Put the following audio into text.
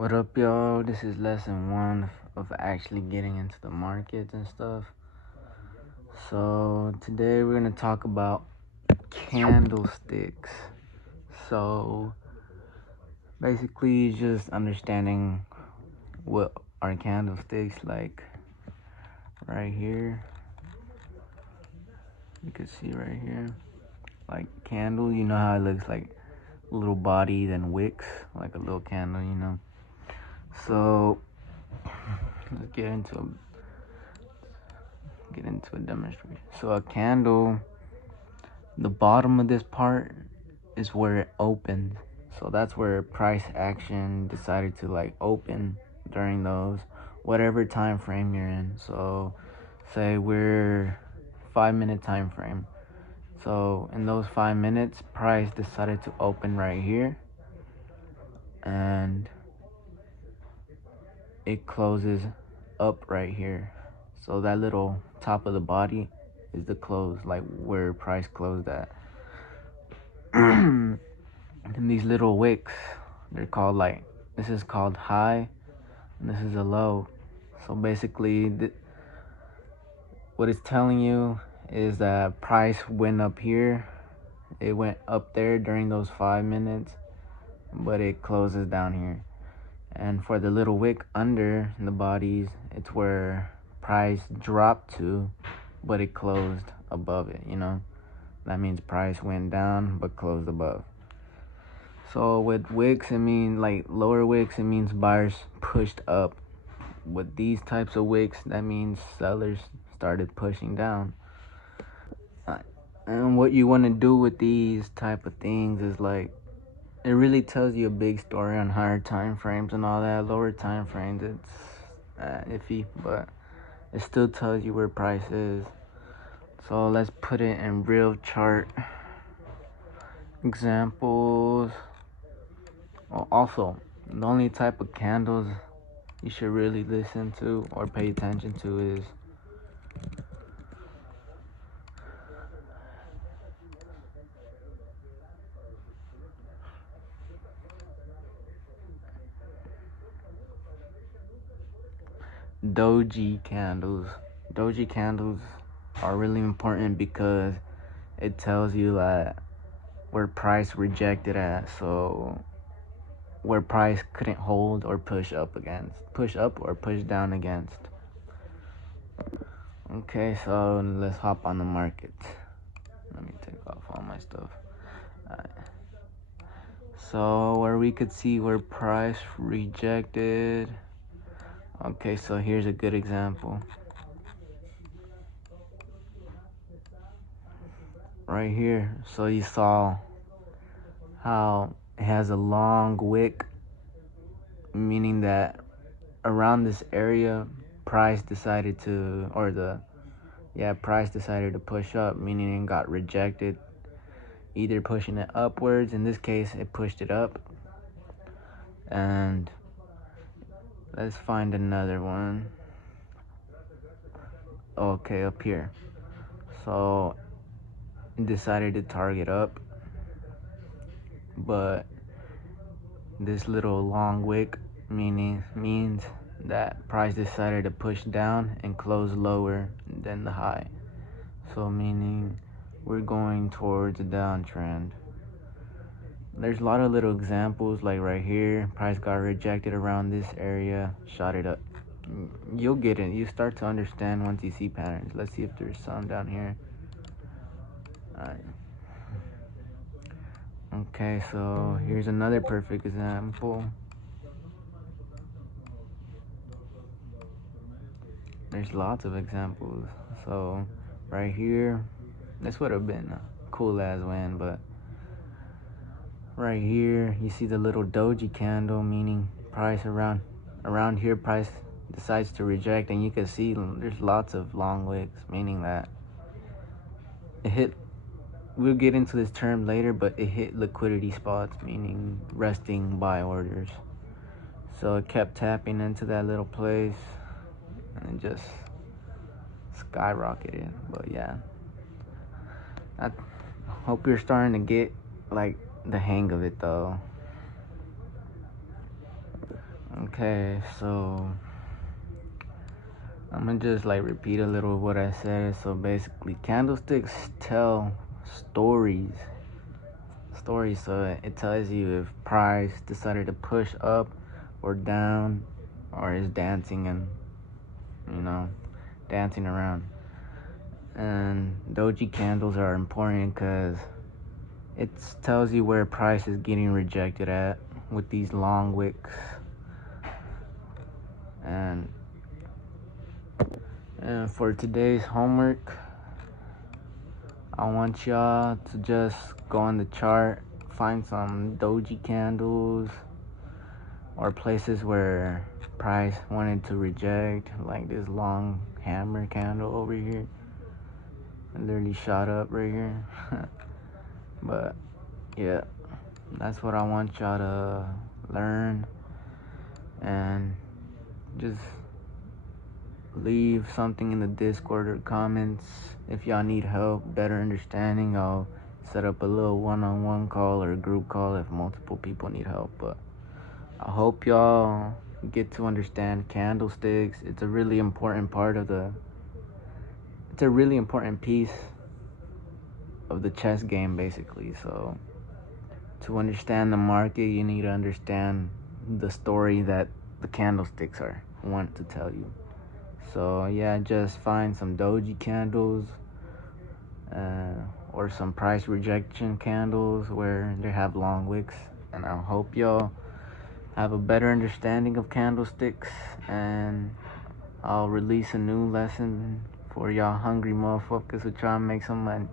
What up, y'all? This is lesson one of actually getting into the markets and stuff. So today we're gonna talk about candlesticks. So basically, just understanding what are candlesticks. Like right here, you can see right here, like candle. You know how it looks like a little body, then wicks, like a little candle. So let's get into a demonstration. So a candle, the bottom of this part is where it opens. So that's where price action decided to like open during those whatever time frame you're in. So say we're 5-minute time frame. So in those 5 minutes, price decided to open right here and it closes up right here. So that little top of the body is the close, like where price closed at. And these little wicks, they're called like, this is called high and this is a low. So basically what it's telling you is that price went up here, it went up there during those 5 minutes, but it closes down here. And for the little wick under the bodies, it's where price dropped to, but it closed above it. That means price went down but closed above. So with wicks, it means like lower wicks, it means buyers pushed up. With these types of wicks, that means sellers started pushing down. And what you want to do with these type of things is like, it really tells you a big story on higher time frames and all that. Lower time frames, it's iffy, but it still tells you where price is. So let's put it in real chart examples. Also, the only type of candles you should really listen to or pay attention to is doji candles. Doji candles are really important because it tells you that where price rejected at, so where price couldn't hold or push up or push down against. Okay, so let's hop on the market. Let me take off all my stuff. Alright. So where we could see where price rejected. Okay, so here's a good example. Right here. So you saw how it has a long wick, meaning that around this area price decided to push up, meaning it got rejected, either pushing it upwards. In this case, it pushed it up. And let's find another one. Okay, up here. So it decided to target up, but this little long wick means that price decided to push down and close lower than the high. So meaning we're going towards a downtrend. There's a lot of little examples, like right here, price got rejected around this area, shot it up. You'll get it. You start to understand once you see patterns. Let's see if there's some down here. Alright. Okay, so here's another perfect example. There's lots of examples. So right here, this would have been a cool as win, but right here you see the little doji candle, meaning price around here price decides to reject, and you can see there's lots of long wicks, meaning that it hit, we'll get into this term later, but it hit liquidity spots, meaning resting buy orders. So it kept tapping into that little place and it just skyrocketed. But yeah, I hope you're starting to get like the hang of it though. Okay, so I'm gonna just like repeat a little of what I said. So basically, candlesticks tell stories. So it tells you if price decided to push up or down, or is dancing and dancing around. And doji candles are important because it tells you where price is getting rejected at with these long wicks. And for today's homework, I want y'all to just go on the chart, find some doji candles or places where price wanted to reject, like this long hammer candle over here. It literally shot up right here. But yeah, that's what I want y'all to learn. And just leave something in the Discord or comments if y'all need help, better understanding. I'll set up a little one-on-one call or a group call if multiple people need help. But I hope y'all get to understand candlesticks. It's a really important piece of the chess game, basically. So to understand the market, you need to understand the story that the candlesticks want to tell you. So yeah, just find some doji candles or some price rejection candles where they have long wicks. And I hope y'all have a better understanding of candlesticks, and I'll release a new lesson for y'all hungry motherfuckers who try to make some money.